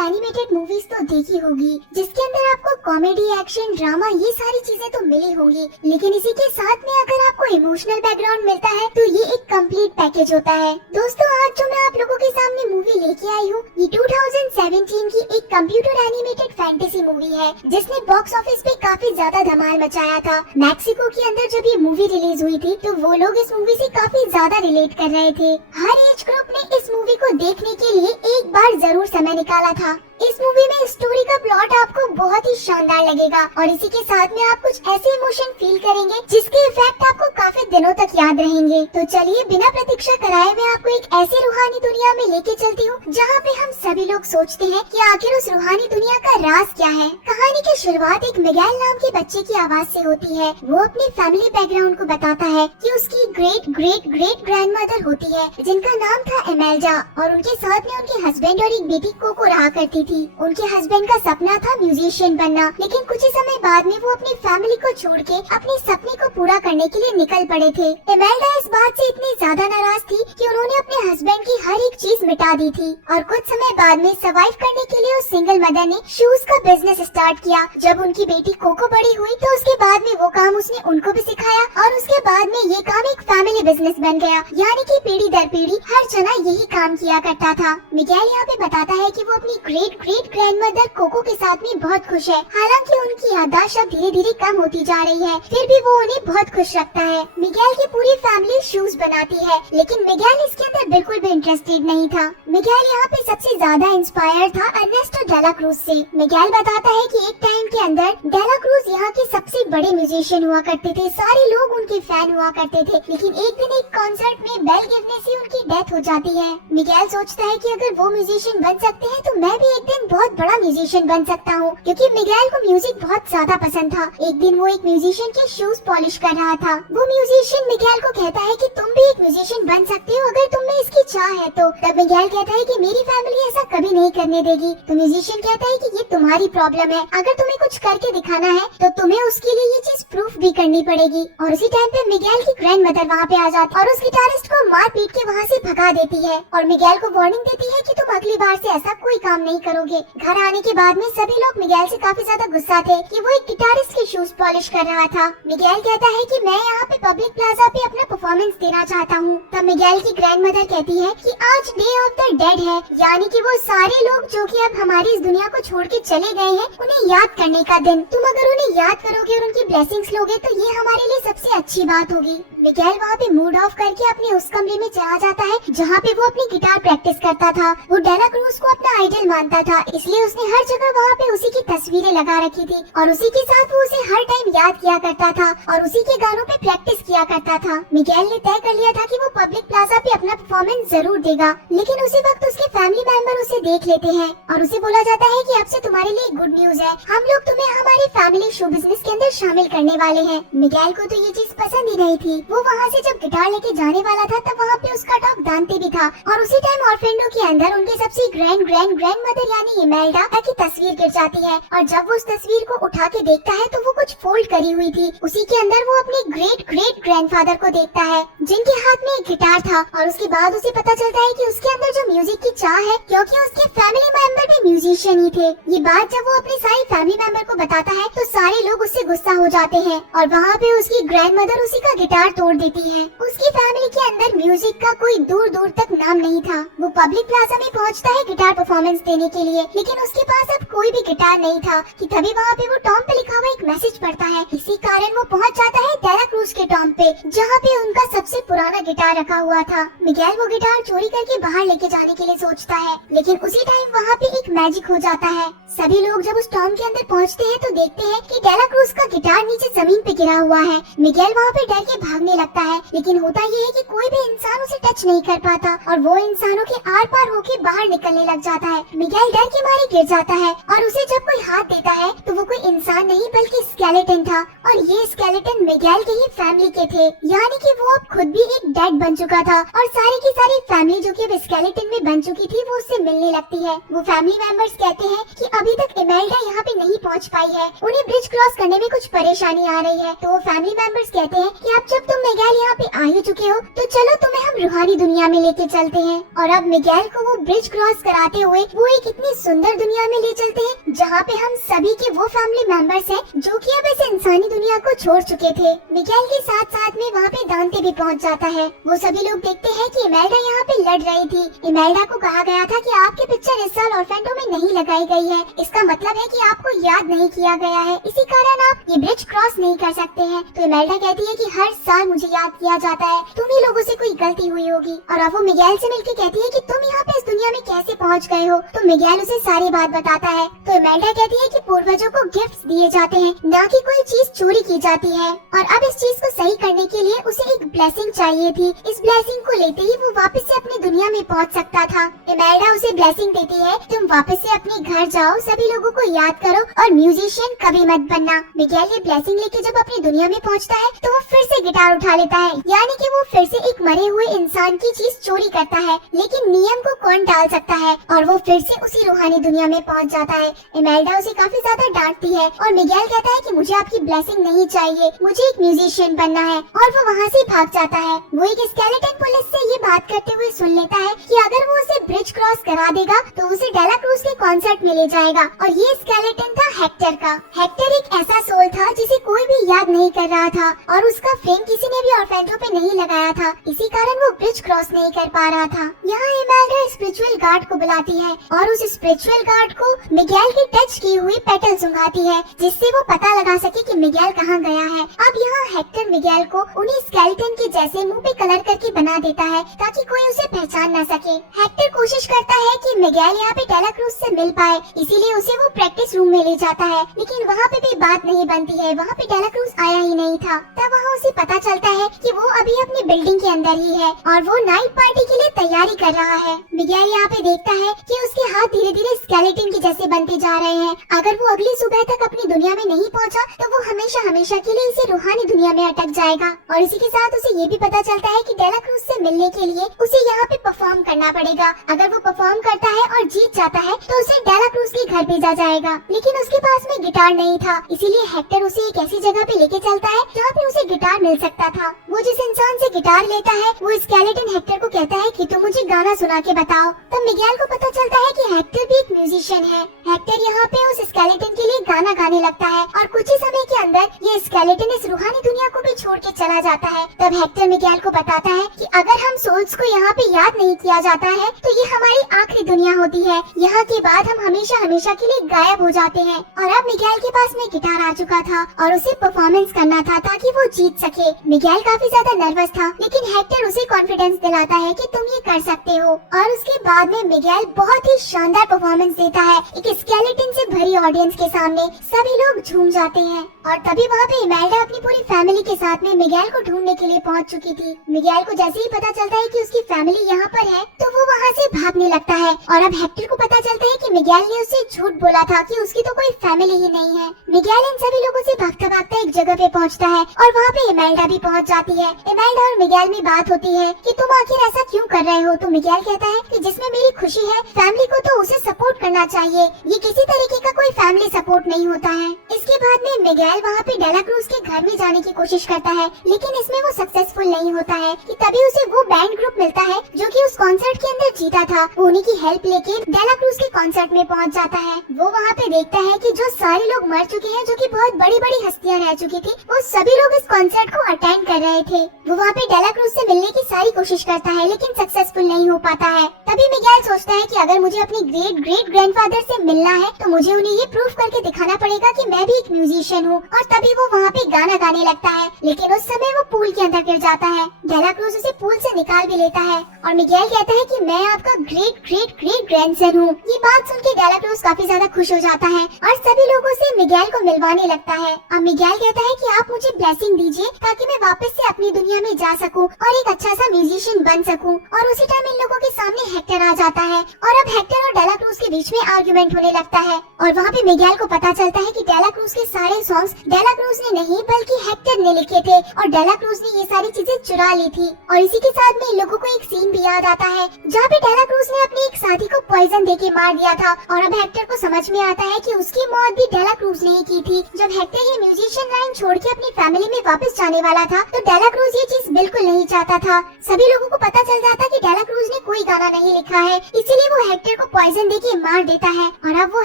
Animated movies तो देखी होगी जिसके अंदर आपको कॉमेडी, एक्शन, ड्रामा ये सारी चीजें तो मिली होंगी, लेकिन इसी के साथ में अगर आपको इमोशनल बैकग्राउंड मिलता है तो ये एक कंप्लीट पैकेज होता है। दोस्तों, आज जो मैं आप लोगों के सामने मूवी लेके आई हूँ ये 2017 की एक कंप्यूटर एनिमेटेड फैंटेसी मूवी है जिसने बॉक्स ऑफिस पे काफी ज्यादा धमाल मचाया था। मैक्सिको के अंदर जब ये मूवी रिलीज हुई थी तो वो लोग इस मूवी से काफी ज्यादा रिलेट कर रहे थे। हर एज ग्रुप ने इस मूवी को देखने के लिए एक बार जरूर समय निकाला था। इस मूवी में स्टोरी का प्लॉट आपको बहुत ही शानदार लगेगा और इसी के साथ में आप कुछ ऐसे इमोशन फील करेंगे जिसके इफेक्ट आपको काफी दिनों तक याद रहेंगे। तो चलिए बिना प्रतीक्षा कराए मैं आपको एक ऐसी रूहानी दुनिया में लेके चलती हूँ जहाँ पे हम सभी लोग सोचते हैं कि आखिर उस रूहानी दुनिया का राज क्या है। कहानी की शुरुआत एक मिगेल नाम के बच्चे की आवाज से होती है। वो अपनी फैमिली बैकग्राउंड को बताता है कि उसकी ग्रेट ग्रेट ग्रेट ग्रैंडमदर होती है जिनका नाम था एमेल्डा और उनके साथ में उनके हस्बैंड और एक बेटी कोको रहा करती थी। उनके हस्बैंड का सपना था म्यूजिशियन बनना, लेकिन कुछ ही समय बाद में वो अपनी फैमिली को छोड़ के अपने सपने को पूरा करने के लिए निकल पड़े थे। एमेल्डा इस बात से इतनी ज्यादा नाराज थी कि उन्होंने अपने हस्बैंड की हर एक चीज मिटा दी थी और कुछ समय बाद में सर्वाइव करने के लिए उस सिंगल मदर ने शूज का बिजनेस स्टार्ट किया। जब उनकी बेटी कोको बड़ी हुई तो उसके बाद में वो काम उसने उनको भी सिखाया और उसके बाद में ये काम एक फैमिली बिजनेस बन गया, यानी कि पीढ़ी दर पीढ़ी हर जना यही काम किया करता था। मिगेल यहाँ पे बताता है कि वो अपनी ग्रेट ग्रेट ग्रैंडमदर कोको के साथ में बहुत खुश है। हालांकि उनकी याददाश्त अब धीरे धीरे कम होती जा रही है, फिर भी वो उन्हें बहुत खुश रखता है। मिगेल की पूरी फैमिली शूज बनाती है, लेकिन मिगेल इसके अंदर बिल्कुल भी इंटरेस्टेड नहीं था। मिगेल यहाँ पे सबसे ज्यादा इंस्पायर था अर्नेस्टो डेला क्रूज से। मिगेल बताता है कि एक टाइम के अंदर डेला क्रूज यहाँ के सबसे बड़े म्यूजिशियन हुआ करते थे, सारे लोग उनके फैन हुआ करते थे, लेकिन एक दिन एक कॉन्सर्ट में बेल गिरने से उनकी डेथ हो जाती है। मिगेल सोचता है कि अगर वो म्यूजिशियन बन सकते हैं तो मैं भी एक दिन बहुत बड़ा म्यूजिशियन बन सकता हूँ, क्योंकि मिगेल को म्यूजिक बहुत ज्यादा पसंद था। एक दिन वो एक म्यूजिशियन के शूज पॉलिश कर रहा था। वो म्यूजिशियन मिगेल को कहता है कि तुम भी एक म्यूजिशियन बन सकते हो अगर तुम में इसकी चाह है तो। तब मिगेल कहता है कि मेरी फैमिली ऐसा कभी नहीं करने देगी। तो म्यूजिशियन कहता है कि ये तुम्हारी प्रॉब्लम है, अगर तुम्हें कुछ करके दिखाना है तो तुम्हें उसके लिए ये चीज प्रूफ भी करनी पड़ेगी। और उसी टाइम पे मिगेल की ग्रैंड मदर वहाँ पे आ जाती और उस गिटारिस्ट को मार पीट के वहाँ से भगा देती है और मिगेल को वार्निंग देती है कि तुम अगली बार से ऐसा कोई काम नहीं करोगे। घर आने के बाद में सभी लोग मिगेल से काफी ज्यादा गुस्सा थे कि वो एक गिटारिस्ट के शूज पॉलिश कर रहा था। मिगेल कहता है कि मैं यहाँ पे पब्लिक प्लाजा पे अपना परफॉर्मेंस देना चाहता हूँ। तब मिगेल की ग्रैंड मदर कहती है कि आज डे ऑफ द डेड है, यानी कि वो सारे लोग जो कि अब हमारी इस दुनिया को छोड़ के चले गए हैं उन्हें याद करने का दिन। तुम अगर उन्हें याद करोगे और उनकी ब्लेसिंग्स लोगे तो ये हमारे लिए सबसे अच्छी बात होगी। मिगेल वहाँ पे मूड ऑफ करके अपने उस कमरे में चला जाता है जहाँ पे वो अपनी गिटार प्रैक्टिस करता था। वो डेला क्रूज को अपना आइडल मानता था, इसलिए उसने हर जगह वहाँ पे उसी की तस्वीरें लगा रखी थी और उसी के साथ वो उसे हर टाइम याद किया करता था और उसी के गानों पे प्रैक्टिस किया करता था। मिगेल ने तय कर लिया था कि वो पब्लिक प्लाजा पे अपना परफॉर्मेंस जरूर देगा, लेकिन उसी वक्त उसके फैमिली मेंबर उसे देख लेते हैं और उसे बोला जाता है कि अब से तुम्हारे लिए गुड न्यूज है, हम लोग तुम्हें हमारे फैमिली शो बिजनेस के अंदर शामिल करने वाले हैं। मिगेल को तो ये चीज पसंद ही नहीं थी। वो वहाँ से जब गिटार लेके जाने वाला था तब वहाँ पे उसका डॉग दांते भी था और उसी टाइम ऑर्फेंडो के अंदर उनके सबसे ग्रैंड ग्रैंड ग्रैंड मदर यानी एमेल्डा की तस्वीर गिर जाती है और जब वो उस तस्वीर को उठा के देखता है तो वो कुछ फोल्ड करी हुई थी। उसी के अंदर वो अपने ग्रेट ग्रेट ग्रैंडफादर को देखता है जिनके हाथ में एक गिटार था और उसके बाद उसे पता चलता है कि उसके अंदर जो म्यूजिक की चाह है क्योंकि उसके फैमिली मेंबर भी म्यूजिशियन ही थे। ये बात जब वो अपनी सारी फैमिली मेंबर को बताता है तो सारे लोग उससे गुस्सा हो जाते हैं और वहाँ पे उसकी ग्रैंड मदर उसी का गिटार तोड़ देती है। उसकी फैमिली के अंदर म्यूजिक का कोई दूर दूर तक नाम नहीं था। वो पब्लिक प्लाजा में पहुँचता है गिटार परफॉर्मेंस देने के लिए, लेकिन उसके पास अब कोई भी गिटार नहीं था कि तभी वहाँ पे वो टॉम पे लिखा हुआ एक मैसेज पढ़ता है। इसी कारण वो पहुँच जाता है डेला क्रूज के टॉम पे जहाँ पे उनका सबसे पुराना गिटार रखा हुआ था। मिगेल वो गिटार चोरी करके बाहर लेके जाने के लिए सोचता है, लेकिन उसी टाइम वहाँ पे एक मैजिक हो जाता है। सभी लोग जब उस टॉम के अंदर पहुँचते हैं तो देखते हैं कि डेला क्रूज का गिटार नीचे जमीन पे गिरा हुआ है। मिगेल वहाँ पे डर के भागने लगता है, लेकिन होता ये है कि कोई भी इंसान उसे टच नहीं कर पाता और वो इंसानों के आर पार होके बाहर निकलने लग जाता है। मिगेल डर के मारे गिर जाता है और उसे जब कोई हाथ देता है तो वो कोई इंसान नहीं बल्कि स्केलेटन था और ये स्केलेटन मिगेल के ही फैमिली के थे, यानी कि वो अब खुद भी एक डेड बन चुका था और सारी की सारी फैमिली जो कि अब स्केलेटन में बन चुकी थी वो उससे मिलने लगती है। वो फैमिली मेंबर्स कहते हैं कि अभी तक इमेल्डा यहाँ पे नहीं पहुँच पाई है, उन्हें ब्रिज क्रॉस करने में कुछ परेशानी आ रही है। तो वो फैमिली मेंबर्स कहते हैं कि अब जब तुम मिगेल यहाँ पे आ ही चुके हो तो चलो तुम्हें हम रूहानी दुनिया में लेके चलते हैं। और अब मिगेल को वो ब्रिज क्रॉस कराते हुए वो एक इतनी सुंदर दुनिया में ले चलते हैं जहाँ पे हम सभी के वो फैमिली मेंबर्स हैं जो कि अब इस इंसानी दुनिया को छोड़ चुके थे। मिगेल के साथ साथ में वहाँ पे दांते भी पहुँच जाता है। वो सभी लोग देखते हैं कि इमेल्डा यहाँ पे लड़ रही थी। इमेल्डा को कहा गया था कि आपकी पिक्चर इस साल ऑरफेंडो में नहीं लगाई गई है, इसका मतलब है कि आपको याद नहीं किया गया है, इसी कारण आप ये ब्रिज क्रॉस नहीं कर सकते हैं। तो इमेल्डा कहती है कि हर साल मुझे याद किया जाता है, तुम ही लोगों से कोई गलती हुई होगी। और अब वो मिगेल से मिलकर कहती है कि तुम यहाँ पे इस दुनिया में कैसे पहुँच गए हो। तो मिगेल उसे सारी बात बताता है। तो इमेल्डा कहती है कि पूर्वजों को गिफ्ट्स दिए जाते हैं, न कि कोई चीज चोरी की जाती है। और अब इस चीज को सही करने के लिए उसे एक ब्लेसिंग चाहिए थी। इस ब्लेसिंग को लेते ही वो वापस से अपनी दुनिया में पहुंच सकता था। इमेल्डा उसे ब्लेसिंग देती है, तुम वापस से अपने घर जाओ, सभी लोगों को याद करो और म्यूजिशियन कभी मत बनना। मिगेल ये ब्लेसिंग लेके जब अपनी दुनिया में पहुंचता है तो वो फिर से गिटार उठा लेता है, यानी कि वो फिर से एक मरे हुए इंसान की चीज चोरी करता है। लेकिन नियम को कौन टाल सकता है, और वो फिर से उसी रूहानी दुनिया में पहुंच जाता है। इमेल्डा उसे काफी ज्यादा डांटती है और मिगेल कहता है कि मुझे आपकी ब्लेसिंग नहीं चाहिए, मुझे एक म्यूजिशियन बनना है, और वो वहाँ से भाग जाता है। वो एक स्केलेटन पुलिस से ये बात करते हुए सुन लेता है कि अगर वो उसे ब्रिज क्रॉस करा देगा तो उसे डेला क्रूज के कॉन्सर्ट में ले जाएगा। और ये स्केलेटन था हेक्टर का। हेक्टर एक ऐसा सोल था जिसे कोई भी याद नहीं कर रहा था और उसका फ्रेम किसी ने भी ऑरफेंडो पे नहीं लगाया था, इसी कारण वो ब्रिज क्रॉस नहीं कर पा रहा था। यहाँ इमेल्डा स्पिरिचुअल गार्ड को बुलाती है और उस स्पिरिचुअल गार्ड को मिगेल की टच की हुई पेटल सुंघाती है, जिससे वो पता लगा सके कि मिगेल कहाँ गया है। अब यहाँ हेक्टर मिगेल को उन्हीं स्केलेटन के जैसे मुंह पे कलर करके बना देता है ताकि कोई उसे पहचान न सके। हेक्टर कोशिश करता है कि मिगेल यहाँ पे डेला क्रूज से मिल पाए, इसीलिए उसे वो प्रैक्टिस रूम में ले जाता है, लेकिन वहाँ पे भी बात नहीं बनती है, वहाँ पे डेला क्रूज आया ही नहीं था। तब वहाँ उसे पता चलता है कि वो अभी अपनी बिल्डिंग के अंदर ही है और वो नाइट पार्टी के लिए तैयारी कर रहा है। मिगेल यहाँ पे देखता है कि उसके हाथ धीरे धीरे स्केलेटन के जैसे बनते जा रहे हैं। अगर वो अगली सुबह तक अपनी दुनिया में नहीं पहुँचा तो वो हमेशा हमेशा के लिए इसे रूहानी दुनिया में अटक जाएगा। और इसी के साथ उसे ये भी पता चलता है कि डेला क्रूज से मिलने के लिए उसे यहाँ पे परफॉर्म करना पड़ेगा। अगर वो परफॉर्म करता है और जीत जाता है तो उसे डेला क्रूज के घर भेजा जाएगा, लेकिन उसके पास में गिटार नहीं था, इसीलिए हेक्टर उसे एक ऐसी जगह पे लेके चलता है जहाँ पे उसे गिटार मिल सकता था। वो जिस इंसान से गिटार लेता है वो स्केलेटन हेक्टर को कहता है कि तुम मुझे गाना सुना के बताओ। तब मिगेल को पता चलता है कि हेक्टर भी एक म्यूजिशियन है। हेक्टर यहाँ पे उस स्केलेटन के लिए गाना गाने लगता है और कुछ ही समय के अंदर ये स्केलेटन इस रूहानी दुनिया को भी छोड़ के चला जाता है। तब हेक्टर मिगेल को बताता है कि अगर हम सोल्स को यहाँ पे याद नहीं किया जाता है तो ये हमारी आखिरी दुनिया होती है, यहाँ के बाद हम हमेशा हमेशा के लिए गायब हो जाते हैं। और अब मिगेल के पास में गिटार आ चुका था और उसे परफॉर्मेंस करना था ताकि वो जीत सके। मिगेल काफी ज्यादा नर्वस था, लेकिन हेक्टर उसे कॉन्फिडेंस दिलाता है कि तुम ये कर सकते हो। और उसके बाद में मिगेल बहुत ही शानदार परफॉर्मेंस देता है। एक स्केलेटन से भरी ऑडियंस के सामने सभी लोग झूम जाते हैं। और तभी वहाँ पे इमेल्डा अपनी पूरी फैमिली के साथ में मिगेल को ढूंढने के लिए पहुँच चुकी थी। मिगेल को जैसे ही पता चलता है कि उसकी फैमिली यहाँ पर है तो वो वहाँ से भागने लगता है। और अब हेक्टर को पता चलता है कि मिगेल ने उसे झूठ बोला था कि उसकी तो कोई फैमिली ही नहीं है। मिगेल इन सभी लोगों से भागता भागता एक जगह पे पहुँचता है और वहाँ पे इमेल्डा भी पहुँच जाती है। इमेल्डा और मिगेल में बात होती है कि तुम आखिर ऐसा क्यों कर रहे हो। तो मिगेल कहता है कि जिसमें मेरी खुशी है, फैमिली को तो उसे सपोर्ट करना चाहिए, ये किसी तरीके का कोई फैमिली सपोर्ट नहीं होता है। इसके बाद में मिगेल वहाँ पे डेला क्रूज के घर में जाने की कोशिश करता है, लेकिन इसमें वो सक्सेसफुल नहीं होता है कि तभी उसे वो बैंड ग्रुप मिलता है जो कि उस कॉन्सर्ट के अंदर जीता था। उन्हीं की हेल्प लेके डेला क्रूज के कॉन्सर्ट में पहुँच जाता है। वो वहाँ पे देखता है कि जो सारे लोग मर चुके हैं, जो कि बहुत बड़ी बड़ी हस्तियाँ रह चुकी थी, वो सभी लोग इस कॉन्सर्ट को अटेंड कर रहे थे। वो वहाँ पे डेला क्रूज से मिलने की सारी कोशिश करता है, लेकिन सक्सेसफुल नहीं हो पाता है। तभी मिगेल सोचता है कि अगर मुझे अपनी ग्रेट ग्रेट ग्रैंडफादर से मिलना है तो मुझे उन्हें ये प्रूफ करके दिखाना पड़ेगा कि मैं भी एक म्यूजिशियन हूँ। और तभी वो वहाँ पे गाना गाने लगता है, लेकिन उस समय वो पूल के अंदर गिर जाता है। डेला क्रूज उसे पूल से निकाल भी लेता है और मिगेल कहता है कि मैं आपका ग्रेट ग्रेट ग्रेट ग्रैंडसन हूँ। ये बात सुन के डेला क्रूज काफी ज्यादा खुश हो जाता है और सभी लोगों से मिगेल को मिलवाने लगता है। अब मिगेल कहता है कि आप मुझे ब्लेसिंग दीजिए ताकि मैं वापस से अपनी दुनिया में जा सकूं और एक अच्छा सा म्यूजिशियन बन सकूं। और उसी टाइम इन लोगों के सामने हेक्टर आ जाता है और अब हेक्टर और डेला क्रूज के बीच में आर्गुमेंट होने लगता है और वहाँ पे मिगेल को पता चलता है कि डेला क्रूज के सारे सॉन्ग्स डेला क्रूज ने नहीं बल्कि हेक्टर ने लिखे थे और डेला क्रूज ने ये सारी चीजें चुरा ली थी। और इसी के साथ में इन लोगों को एक सीन भी याद आता है जहाँ पे डेला क्रूज ने अपने एक साथी को पॉइजन देके मार दिया था और अब हेक्टर को समझ में आता है कि उसकी मौत भी डेला क्रूज ने ही की थी। जब हेक्टर ये म्यूजिशियन लाइन छोड़ के अपनी फैमिली में वापस जाने वाला था तो डेला क्रूज ये चीज बिल्कुल नहीं चाहता था। सभी लोगों को पता चल जाता कि डेला क्रूज ने कोई गाना नहीं लिखा है, इसीलिए वो हेक्टर को पॉइजन देके मार देता है और अब वो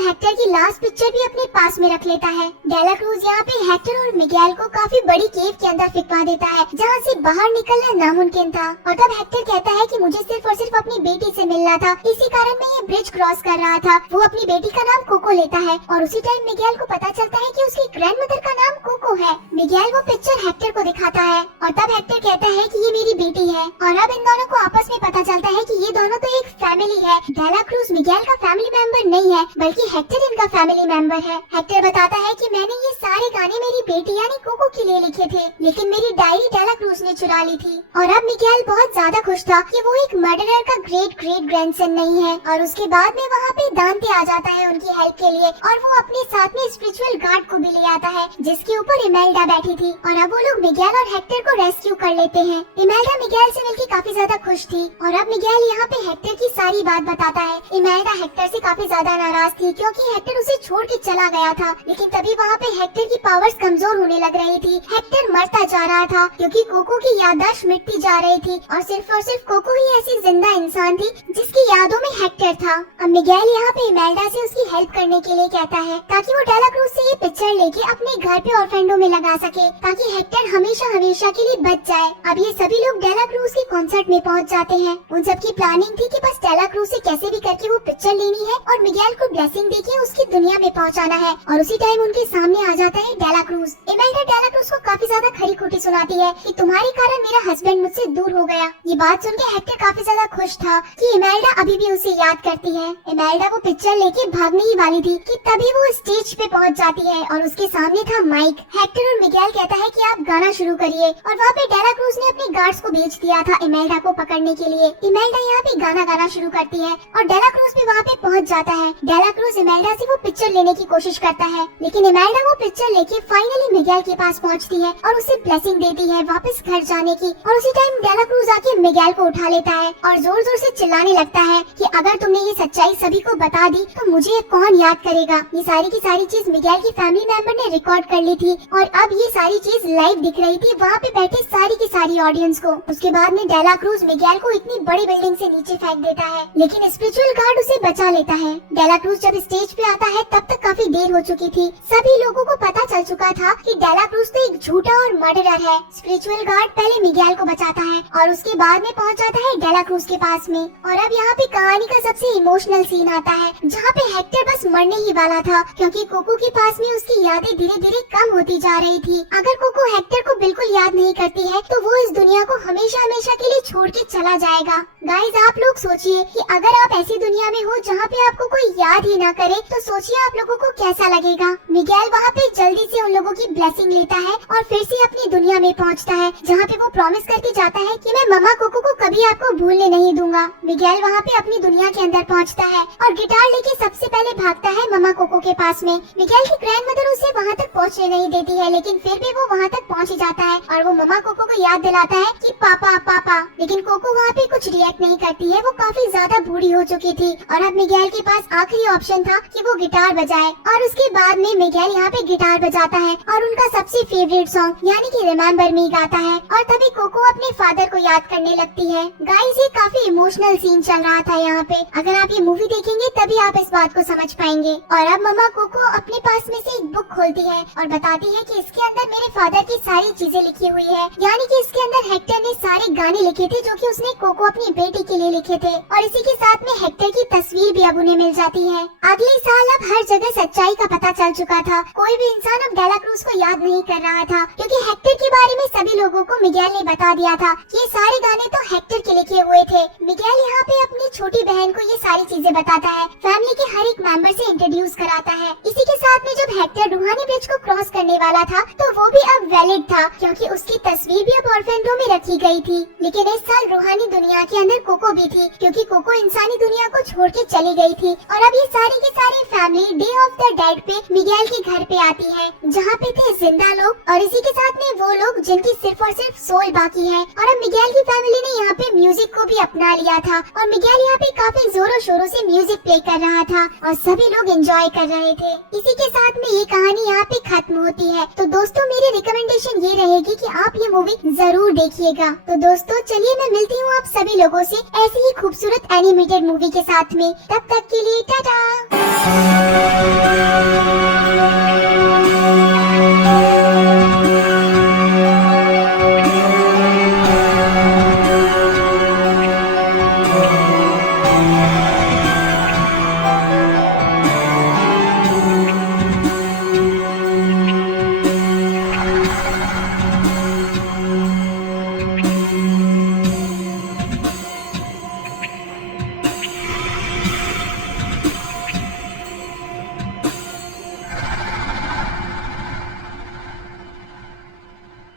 हेक्टर की लास्ट पिक्चर भी अपने पास में रख लेता है। डेला क्रूज यहाँ पे हेक्टर और मिगेल को काफी बड़ी केव के अंदर फिकवा देता है जहाँ से बाहर निकलना नामुमकिन था और तब हेक्टर कहता है कि मुझे सिर्फ और सिर्फ अपनी बेटी से मिलना था, इसी कारण मैं ये ब्रिज क्रॉस कर रहा था। वो अपनी बेटी का नाम कोको लेता है और उसी टाइम मिगेल को पता चलता है कि उसकी ग्रैंडमदर का नाम कोको है। मिगेल वो पिक्चर हेक्टर को दिखाता है और तब हेक्टर कहता है कि ये मेरी बेटी है और अब इन दोनों को आपस में पता चलता है कि ये दोनों तो एक फैमिली है। डेला क्रूज मिगेल का फैमिली मेंबर नहीं है बल्कि हेक्टर इनका फैमिली मेंबर है। हेक्टर बताता है कि मैंने ये सारे गाने मेरी बेटी यानी कोको के लिए लिखे थे लेकिन मेरी डायरी डेला क्रूज ने चुरा ली थी। और अब मिगेल बहुत ज्यादा खुश था कि वो एक मर्डरर का ग्रेट ग्रेट ग्रैंडसन नहीं है। और उसके बाद में वहाँ पे दांते आ जाता है उनकी हेल्प के लिए और वो अपने साथ में स्पिरिचुअल गार्ड को भी ले आता है जिसके ऊपर इमेल्डा बैठी थी और अब वो लोग मिगेल और हेक्टर को रेस्क्यू कर लेते हैं। इमेल्डा मिगेल से मिलकर काफी ज्यादा खुश थी और अब मिगेल यहाँ पे हेक्टर की सारी बात बताता है। इमेल्डा हेक्टर से काफी ज्यादा नाराज थी क्योंकि हेक्टर उसे छोड़ के चला गया था लेकिन तभी वहाँ पे हेक्टर की पावर्स कमजोर होने लग रही थी। हेक्टर मरता जा रहा था क्योंकि कोको की याददाश्त मिटती जा रही थी और सिर्फ कोको ही ऐसी जिंदा इंसान थी जिसकी यादों में हेक्टर था। अब मिगेल यहाँ पे इमेल्डा से उसकी हेल्प करने के लिए कहता है ताकि वो डेला क्रूज से ये पिक्चर लेके अपने घर पे ऑर्फेंडो में लगा सके ताकि हेक्टर हमेशा हमेशा के लिए बच जाए। अब ये सभी लोग डेला क्रूज के कॉन्सर्ट में पहुँच जाते हैं। उन सबकी प्लानिंग थी कि बस डेला क्रूज से कैसे भी करके वो पिक्चर लेनी है और मिगेल को ब्लेसिंग देके उसकी दुनिया में पहुँचाना है। और उसी टाइम उनके सामने आ जाता है डेला क्रूज। इमेल्डा डेला क्रूज को काफी ज्यादा खरी खोटी सुनाती है कि तुम्हारे कारण मेरा हस्बैंड मुझसे दूर हो गया। ये बात सुन के हेक्टर काफी ज्यादा खुश था कि इमेल्डा अभी भी उसे याद करती है। इमेल्डा वो पिक्चर लेके भागने ही वाली थी कि तभी वो स्टेज पे पहुंच जाती है और उसके सामने था माइक। हेक्टर और मिगेल कहता है कि आप गाना शुरू करिए और वहाँ पे डेला क्रूज ने अपने गार्ड्स को भेज दिया था इमेल्डा को पकड़ने के लिए। इमेल्डा यहाँ पे गाना गाना शुरू करती है और डेला क्रूज भी वहाँ पे पहुँच जाता है। डेला क्रूज इमेल्डा से वो पिक्चर लेने की कोशिश करता है लेकिन इमेल्डा वो पिक्चर लेके फाइनली मिगेल के पास पहुँचती है और उसे ब्लेसिंग देती है वापस घर जाने की। और उसी टाइम डेला क्रूज आके मिगेल को उठा लेता है और जोर जोर से चिल्लाने लगता है कि अगर तुमने ये सच्चाई सभी को बता दी तो मुझे कौन याद करेगा। ये सारी की सारी चीज मिगेल की फैमिली मेंबर ने रिकॉर्ड कर ली थी और अब ये सारी चीज लाइव दिख रही थी वहाँ पे बैठे सारी की सारी ऑडियंस को। उसके बाद में डेला क्रूज मिगेल को इतनी बड़ी बिल्डिंग से नीचे फेंक देता है लेकिन स्पिरिचुअल गार्ड उसे बचा लेता है। डेला क्रूज जब स्टेज पे आता है तब तक काफी देर हो चुकी थी। सभी लोगों को पता चल चुका था कि डेला क्रूज तो एक झूठा और मर्डरर है। स्पिरिचुअल गार्ड पहले मिगेल को बचाता है और उसके बाद में पहुंच जाता है डेला क्रूज के पास में। और अब यहाँ पे कहानी का सबसे इमोशनल सीन आता है जहाँ पे हेक्टर बस मरने ही वाला था क्योंकि कोको के पास में उसकी यादें धीरे धीरे कम होती जा रही थी। अगर कोको हेक्टर को बिल्कुल याद नहीं करती है तो वो इस दुनिया को हमेशा हमेशा के लिए छोड़ के चला जाएगा। गाइस आप लोग सोचिए कि अगर आप ऐसी दुनिया में हो जहाँ पे आपको कोई याद ही ना करे तो सोचिए आप लोगों को कैसा लगेगा। मिगेल वहाँ पे जल्दी से उन लोगों की ब्लेसिंग लेता है और फिर से अपनी दुनिया में पहुँचता है जहाँ पे वो प्रॉमिस करके जाता है कि मैं मम्मा कोको को कभी आपको भूलने नहीं दूंगा। मिगेल वहाँ पे अपनी दुनिया के अंदर पहुँचता है और गिटार लेके सबसे पहले भागता है मम्मा कोको के पास में। मिगेल की ग्रैंडमदर उसे वहाँ तक पहुँचने नहीं देती है लेकिन फिर भी वो वहाँ तक पहुँच ही जाता है और वो मम्मा कोको को याद दिलाता है कि पापा पापा, लेकिन कोको वहाँ पे कुछ रिएक्ट नहीं करती है। वो काफी ज्यादा बूढ़ी हो चुकी थी और अब मिगेल के पास आखिरी ऑप्शन था कि वो गिटार बजाए और उसके बाद में मिगेल यहाँ पे गिटार बजाता है और उनका सबसे फेवरेट सॉन्ग यानी कि रिमेम्बर मी गाता है और तभी कोको अपने फादर को याद करने लगती है। गाइस ये काफी इमोशनल सीन चल रहा था यहाँ पे। अगर आप ये मूवी देखेंगे तभी आप इस बात को समझ पाएंगे। और अब मम्मा कोको अपने पास में से एक बुक खोलती है और बताती है कि इसके अंदर मेरे फादर की सारी चीजें लिखी हुई है, यानी कि इसके अंदर हेक्टर ने सारे गाने लिखे थे जो कि उसने कोको अपनी बेटी के लिए लिखे थे और इसी के साथ में हेक्टर की तस्वीर भी अब उन्हें मिल जाती है। अगले साल अब हर जगह सच्चाई का पता चल चुका था। कोई भी इंसान अब डेला क्रूज को याद नहीं कर रहा था, क्योंकि हेक्टर के बारे में सभी लोगों को मिगेल ने बता दिया था। ये सारे गाने तो हेक्टर के लिखे हुए थे। मिगेल यहाँ पे अपनी छोटी बहन को ये सारी चीजें बताता है, फैमिली के हर एक मेंबर से इंट्रोड्यूस कराता है। इसी के साथ में जब हेक्टर रूहानी ब्रिज को क्रॉस करने वाला था तो वो भी अब वैलिड था, क्योंकि उसकी तस्वीर भी अब ऑर्फेंडो में रखी गई थी। लेकिन इस साल रूहानी दुनिया के अंदर कोको भी थी, क्योंकि कोको इंसानी दुनिया को छोड़ के चली गई थी। और अब ये सारी की सारी family day of the dead पे मिगेल के घर पे आती है, जहाँ पे थे जिंदा लोग और इसी के साथ में वो लोग जिनकी सिर्फ और सिर्फ सोल बाकी है। और अब मिगेल की फैमिली ने यहाँ पे म्यूजिक को भी अपना लिया था और मिगेल यहाँ पे काफी जोरों शोरों से म्यूजिक प्ले कर रहा था और सभी लोग एंजॉय कर रहे थे। इसी के साथ में ये कहानी यहाँ पे खत्म होती है। तो दोस्तों मेरी रिकमेंडेशन ये रहेगी कि आप ये मूवी जरूर देखिएगा। तो दोस्तों चलिए मैं मिलती हूँ आप सभी लोगों से ऐसी ही खूबसूरत एनिमेटेड मूवी के साथ में। तब तक के लिए टाटा।